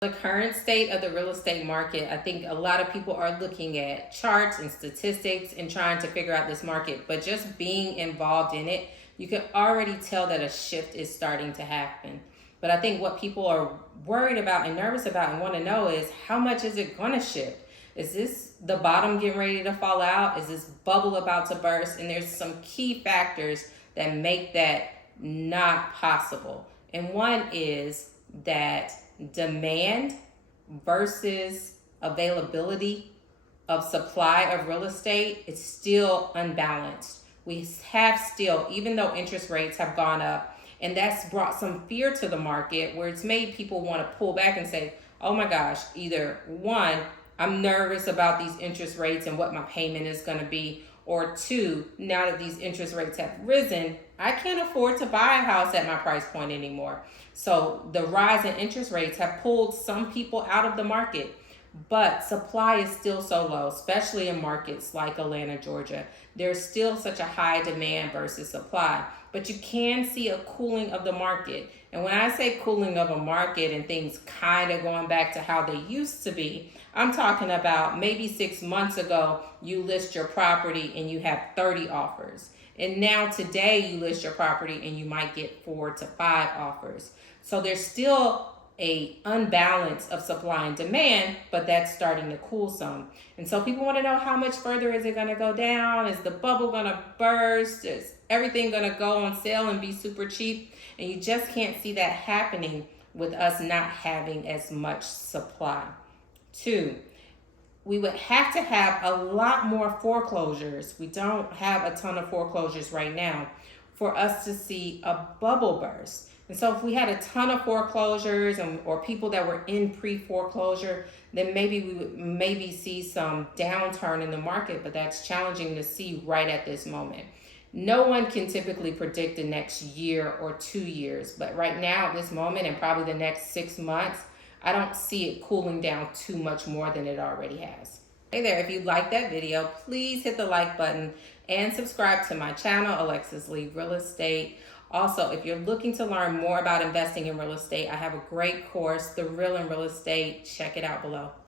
The current state of the real estate market, I think a lot of people are looking at charts and statistics and trying to figure out this market, but just being involved in it, you can already tell that a shift is starting to happen. But I think what people are worried about and nervous about and want to know is how much is it going to shift? Is this the bottom getting ready to fall out? Is this bubble about to burst? And there's some key factors that make that not possible. And one is that demand versus availability of supply of real estate is still unbalanced. We have still, even though interest rates have gone up, and that's brought some fear to the market where it's made people want to pull back and say, oh my gosh, either one, I'm nervous about these interest rates and what my payment is going to be, or two, now that these interest rates have risen, I can't afford to buy a house at my price point anymore. So the rise in interest rates have pulled some people out of the market, but supply is still so low, especially in markets like Atlanta, Georgia. There's still such a high demand versus supply, but you can see a cooling of the market. And when I say cooling of a market and things kind of going back to how they used to be, I'm talking about maybe 6 months ago, you list your property and you have 30 offers. And now today you list your property and you might get 4 to 5 offers. So there's still a unbalance of supply and demand, but that's starting to cool some. And so people want to know, how much further is it going to go down? Is the bubble going to burst? Is everything going to go on sale and be super cheap? And you just can't see that happening with us not having as much supply. Two, we would have to have a lot more foreclosures. We don't have a ton of foreclosures right now for us to see a bubble burst. And so if we had a ton of foreclosures or people that were in pre-foreclosure, then maybe we would see some downturn in the market, but that's challenging to see right at this moment. No one can typically predict the next year or 2 years, but right now at this moment and probably the next 6 months, I don't see it cooling down too much more than it already has. Hey there, if you like that video, please hit the like button and subscribe to my channel, Alexis Lee Real Estate. Also, if you're looking to learn more about investing in real estate, I have a great course, The Real in Real Estate. Check it out below.